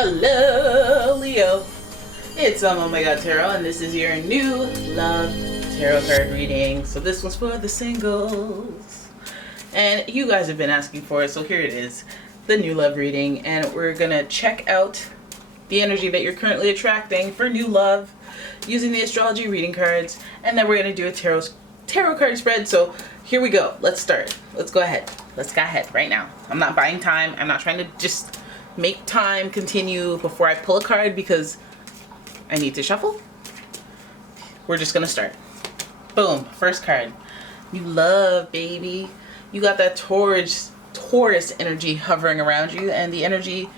Hello, Leo. It's umomgtarot, and this is your new love tarot card reading. So this one's for the singles. And you guys have been asking for it, so here it is. The new love reading, and we're gonna check out the energy that you're currently attracting for new love using the astrology reading cards, and then we're gonna do a tarot card spread. So here we go. Let's start. Let's go ahead. Let's go ahead right now. I'm not buying time. I'm not trying to just make time continue before I pull a card because I need to shuffle. We're just gonna start. Boom. First card. New love, baby. You got that Taurus energy hovering around you, and the energy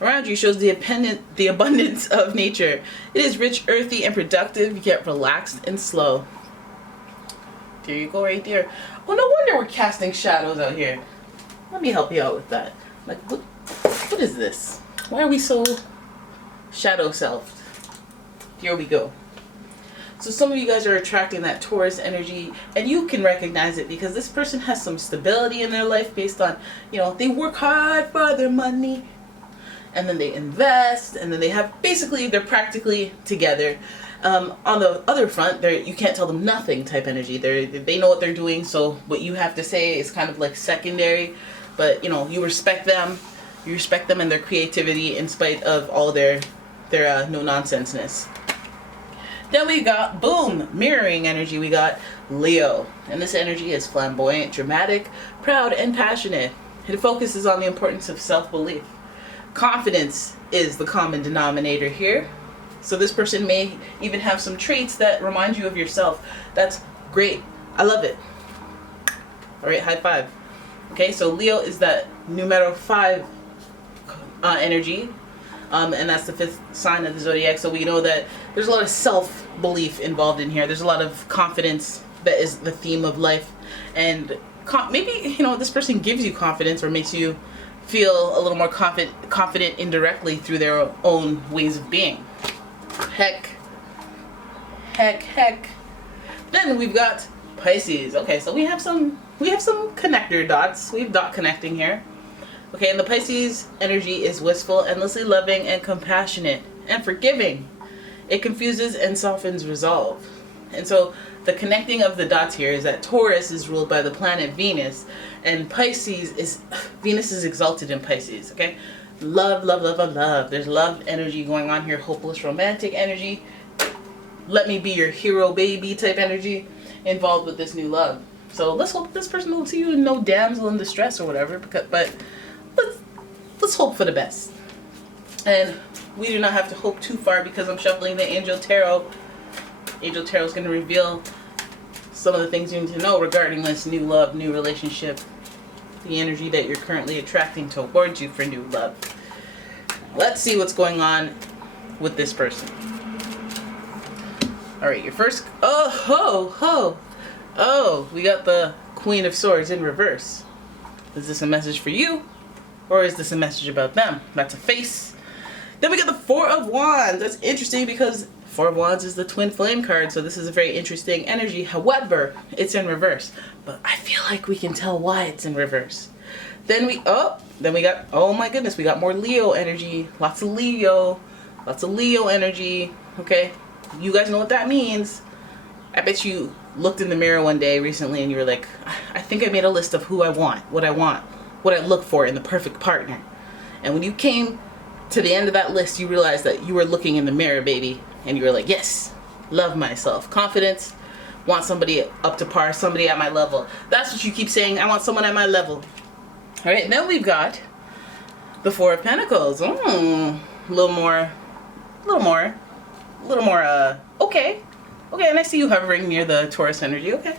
around you shows the abundance of nature. It is rich, earthy, and productive, yet relaxed and slow. There you go, right there. Oh, no wonder we're casting shadows out here. Let me help you out with that. Like, what is this? Why are we so shadow selfed? Here we go. So some of you guys are attracting that Taurus energy, and you can recognize it because this person has some stability in their life based on, they work hard for their money, and then they invest, and then they have, they're practically together. On the other front, you can't tell them nothing type energy. They know what they're doing, so what you have to say is kind of like secondary, but you respect them. You respect them and their creativity in spite of all their no-nonsenseness. Then we got, boom, mirroring energy. We got Leo. And this energy is flamboyant, dramatic, proud, and passionate. It focuses on the importance of self-belief. Confidence is the common denominator here. So this person may even have some traits that remind you of yourself. That's great. I love it. All right, high five. Okay, so Leo is that numero 5 energy. And that's the 5th sign of the zodiac. So we know that there's a lot of self-belief involved in here. There's a lot of confidence that is the theme of life. And maybe, this person gives you confidence or makes you feel a little more confident indirectly through their own ways of being. Heck. Then we've got Pisces. Okay, so we have some connector dots. We have dot connecting here. Okay, and the Pisces energy is wistful, endlessly loving, and compassionate, and forgiving. It confuses and softens resolve. And so the connecting of the dots here is that Taurus is ruled by the planet Venus, and Venus is exalted in Pisces, okay? Love. There's love energy going on here, hopeless romantic energy. Let me be your hero baby type energy involved with this new love. So let's hope this person will see you in no damsel in distress or whatever, but let's hope for the best. And we do not have to hope too far because I'm shuffling the Angel Tarot. Angel Tarot is going to reveal some of the things you need to know regarding this new love, new relationship, the energy that you're currently attracting towards you for new love. Let's see what's going on with this person. All right, your first, we got the Queen of Swords in reverse. Is this a message for you? Or is this a message about them? That's a face. Then we got the Four of Wands. That's interesting because Four of Wands is the twin flame card, so this is a very interesting energy. However, it's in reverse. But I feel like we can tell why it's in reverse. Then we got, oh my goodness, we got more Leo energy. Lots of Leo energy. Okay, you guys know what that means. I bet you looked in the mirror one day recently and you were like, I think I made a list of who I want, what I look for in the perfect partner. And when you came to the end of that list, you realized that you were looking in the mirror, baby, and you were like, yes, love myself, confidence, want somebody up to par, somebody at my level. That's what you keep saying, I want someone at my level. All right, now we've got the Four of Pentacles. A little more, okay, and I see you hovering near the Taurus energy. Okay,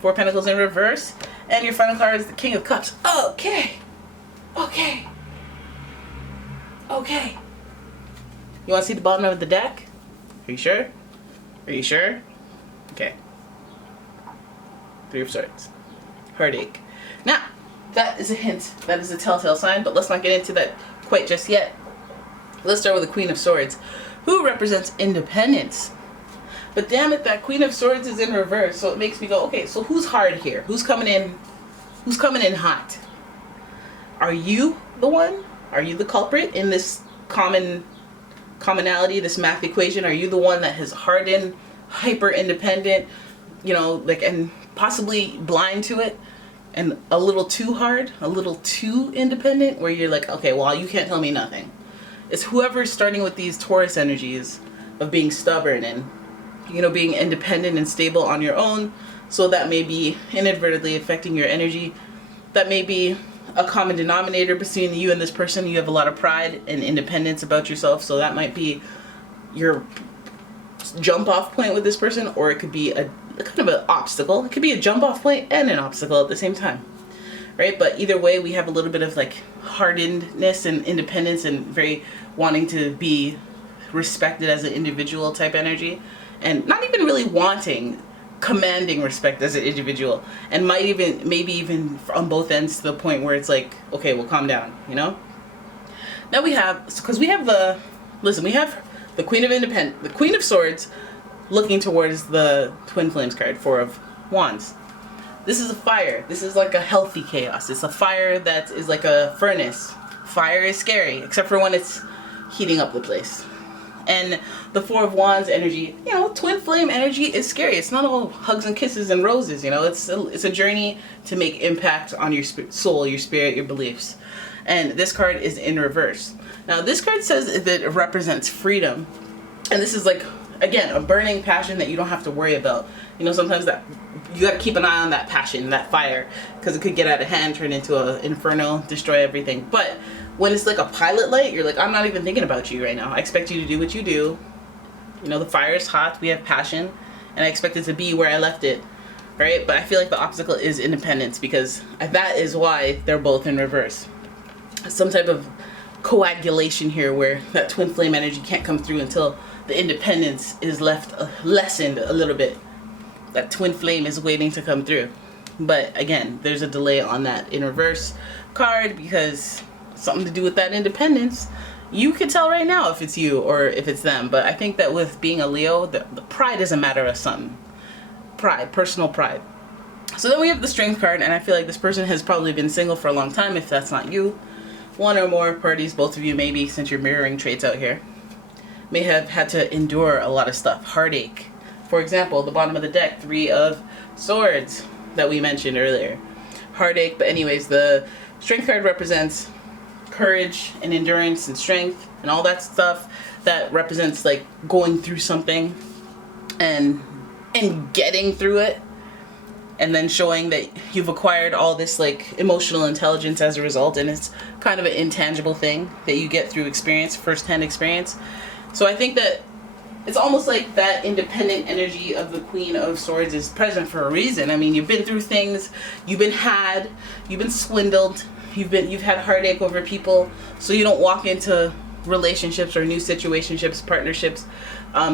Four of Pentacles in reverse. And your final card is the King of Cups. Okay. You want to see the bottom of the deck? Are you sure? Okay. Three of Swords. Heartache. Now, that is a hint. That is a telltale sign, but let's not get into that quite just yet. Let's start with the Queen of Swords, who represents independence. But damn it, that Queen of Swords is in reverse, so it makes me go, okay, so who's hard here? Who's coming in hot? Are you the one? Are you the culprit in this commonality, this math equation? Are you the one that has hardened, hyper independent, like, and possibly blind to it, and a little too hard, a little too independent, where you're like, okay, well, you can't tell me nothing? It's whoever's starting with these Taurus energies of being stubborn and, being independent and stable on your own. So that may be inadvertently affecting your energy. That may be a common denominator between you and this person. You have a lot of pride and independence about yourself. So that might be your jump off point with this person, or it could be a kind of an obstacle. It could be a jump off point and an obstacle at the same time, right? But either way, we have a little bit of like hardenedness and independence and very wanting to be respected as an individual type energy, and not even really wanting, commanding respect as an individual, and maybe even on both ends, to the point where it's like, okay, well, calm down, Now we have, because we have we have the Queen of Swords looking towards the Twin Flames card, Four of Wands. This is a fire. This is like a healthy chaos. It's a fire that is like a furnace. Fire is scary, except for when it's heating up the place. And the Four of Wands energy, twin flame energy is scary. It's not all hugs and kisses and roses, It's a journey to make impact on your soul, your spirit, your beliefs. And this card is in reverse. Now, this card says that it represents freedom. And this is like, again, a burning passion that you don't have to worry about. Sometimes that you got to keep an eye on that passion, that fire, because it could get out of hand, turn into an inferno, destroy everything. But when it's like a pilot light, you're like, I'm not even thinking about you right now. I expect you to do what you do. The fire is hot, we have passion, and I expect it to be where I left it, right? But I feel like the obstacle is independence, because that is why they're both in reverse. Some type of coagulation here where that twin flame energy can't come through until the independence is lessened a little bit. That twin flame is waiting to come through. But again, there's a delay on that in reverse card, because something to do with that independence. You could tell right now if it's you or if it's them. But I think that with being a Leo, the pride is a matter of something. Pride, personal pride. So then we have the Strength card, and I feel like this person has probably been single for a long time, if that's not you. One or more parties, both of you maybe, since you're mirroring traits out here, may have had to endure a lot of stuff. Heartache. For example, the bottom of the deck, Three of Swords that we mentioned earlier. Heartache. But anyways, the Strength card represents courage and endurance and strength and all that stuff that represents like going through something and getting through it, and then showing that you've acquired all this like emotional intelligence as a result. And it's kind of an intangible thing that you get through experience, first-hand experience. So I think that it's almost like that independent energy of the Queen of Swords is present for a reason. I mean, you've been through things, you've been swindled, you've had heartache over people, so you don't walk into relationships or new situationships, partnerships,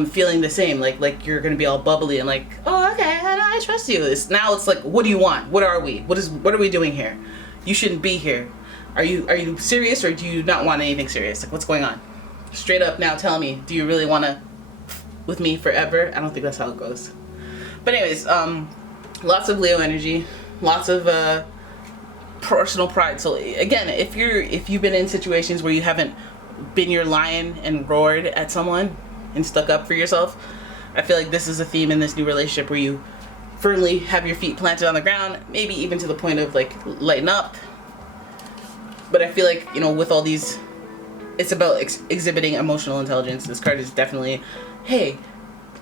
feeling the same, like you're gonna be all bubbly and like, oh, okay, I trust you. It's like, what do you want? What are we? What are we doing here? You shouldn't be here. Are you serious, or do you not want anything serious? Like, what's going on? Straight up now, tell me, do you really want to with me forever? I don't think that's how it goes. But anyways, lots of Leo energy, lots of personal pride. So again, if you've been in situations where you haven't been your lion and roared at someone and stuck up for yourself, I feel like this is a theme in this new relationship where you firmly have your feet planted on the ground, maybe even to the point of like lighten up. But I feel like, with all these, it's about exhibiting emotional intelligence. This card is definitely, hey,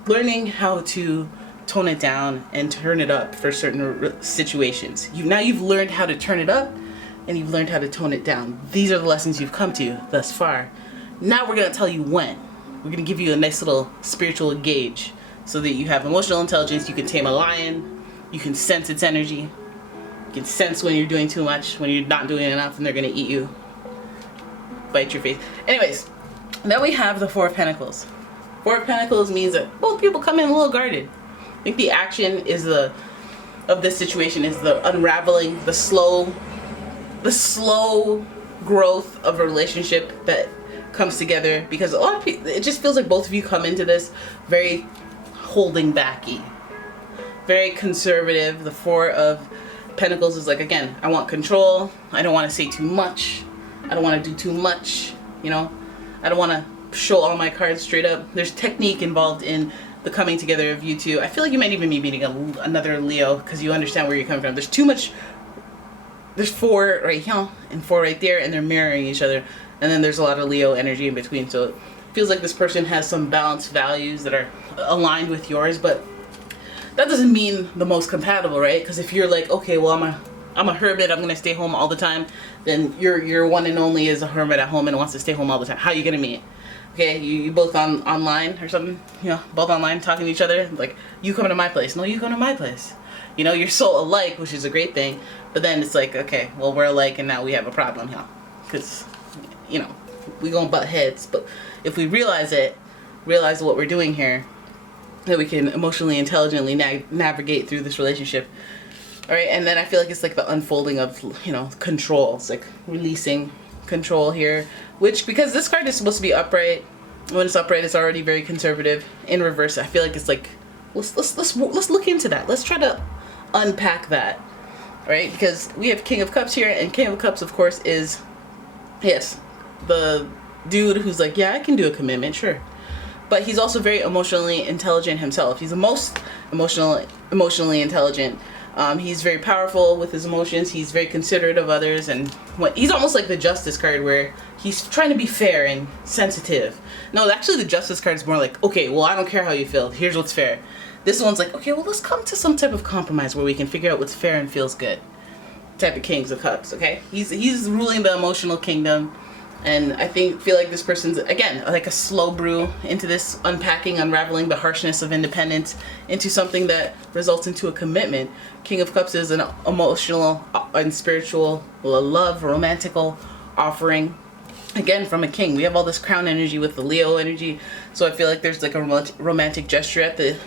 learning how to tone it down and turn it up for certain situations. You've learned how to turn it up, and you've learned how to tone it down. These are the lessons you've come to thus far. Now we're going to tell you when. We're going to give you a nice little spiritual gauge so that you have emotional intelligence. You can tame a lion. You can sense its energy. You can sense when you're doing too much, when you're not doing enough, and they're going to eat you. Bite your face. Anyways, then we have the Four of Pentacles. Four of Pentacles means that both people come in a little guarded. I think the action of this situation is the unraveling, the slow growth of a relationship that comes together, because a lot of people, it just feels like both of you come into this very holding backy, very conservative. The Four of Pentacles is like, again, I want control. I don't want to say too much. I don't want to do too much. I don't want to show all my cards straight up. There's technique involved in the coming together of you two. I feel like you might even be meeting another Leo because you understand where you're coming from. There's 4 right here and 4 right there, and they're mirroring each other. And then there's a lot of Leo energy in between. So it feels like this person has some balanced values that are aligned with yours, but that doesn't mean the most compatible, right? Because if you're like, okay, well, I'm a hermit, I'm gonna stay home all the time, then your one and only is a hermit at home and wants to stay home all the time. How are you gonna meet? Okay, you both online or something, you know, both online talking to each other, like, you come to my place, no, you come to my place. You know, you're so alike, which is a great thing, but then it's like, okay, well, we're alike and now we have a problem here. Because, you know, we gonna butt heads, but if we realize what we're doing here, that we can emotionally, intelligently navigate through this relationship. All right, and then I feel like it's like the unfolding of, you know, control. It's like releasing control here, which, because this card is supposed to be upright, when it's upright it's already very conservative. In reverse, I feel like it's like, let's look into that. Let's try to unpack that, right? Because we have King of Cups here, and King of Cups, of course, is, yes, the dude who's like, yeah, I can do a commitment, sure. But he's also very emotionally intelligent himself. He's the most emotionally intelligent. He's very powerful with his emotions. He's very considerate of others, and he's almost like the Justice card, where he's trying to be fair and sensitive. No, actually the Justice card is more like, okay, well, I don't care how you feel. Here's what's fair. This one's like, okay, well, let's come to some type of compromise where we can figure out what's fair and feels good. Type of Kings of Cups, okay? He's ruling the emotional kingdom. And I feel like this person's, again, like a slow brew into this unpacking, unraveling the harshness of independence into something that results into a commitment. King of Cups is an emotional and spiritual love, romantical offering. Again, from a king. We have all this crown energy with the Leo energy. So I feel like there's like a romantic gesture at the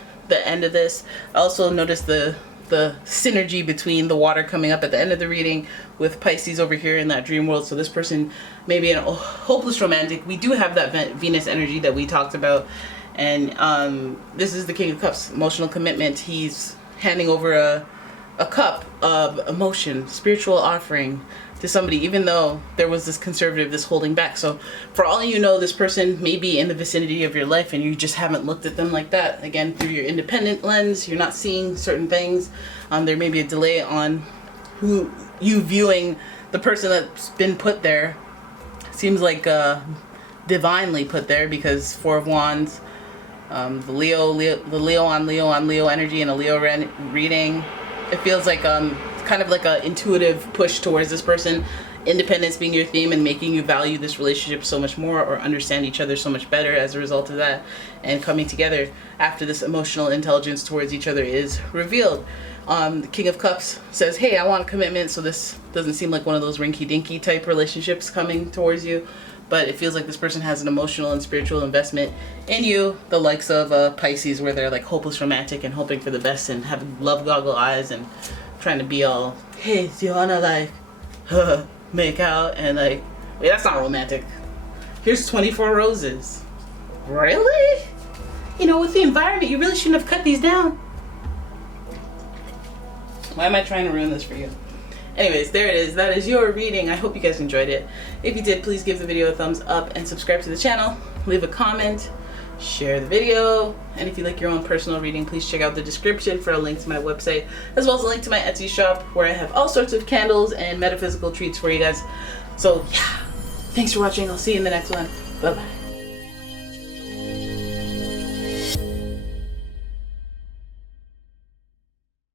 end of this. I also noticed the synergy between the water coming up at the end of the reading with Pisces over here in that dream world. So this person may be a hopeless romantic. We do have that Venus energy that we talked about, and this is the King of Cups, emotional commitment. He's handing over a cup of emotion, spiritual offering to somebody, even though there was this conservative, this holding back. So for all you know, this person may be in the vicinity of your life and you just haven't looked at them like that. Again, through your independent lens, you're not seeing certain things. There may be a delay on you viewing the person that's been put there. Seems like divinely put there, because 4 of Wands, the Leo on Leo energy and a Leo reading. It feels like kind of like a intuitive push towards this person, independence being your theme and making you value this relationship so much more, or understand each other so much better as a result of that, and coming together after this emotional intelligence towards each other is revealed. The King of Cups says, hey, I want a commitment, so this doesn't seem like one of those rinky-dinky type relationships coming towards you, but it feels like this person has an emotional and spiritual investment in you, the likes of Pisces, where they're like hopeless romantic and hoping for the best and having love goggle eyes and trying to be all, hey, do you wanna like make out, and like, wait, that's not romantic. Here's 24 roses. Really? You know, with the environment, you really shouldn't have cut these down. Why am I trying to ruin this for you? Anyways, there it is. That is your reading. I hope you guys enjoyed it. If you did, please give the video a thumbs up and subscribe to the channel. Leave a comment, share the video, and if you like your own personal reading, please check out the description for a link to my website, as well as a link to my Etsy shop, where I have all sorts of candles and metaphysical treats for you guys. So yeah, thanks for watching. I'll see you in the next one. Bye bye.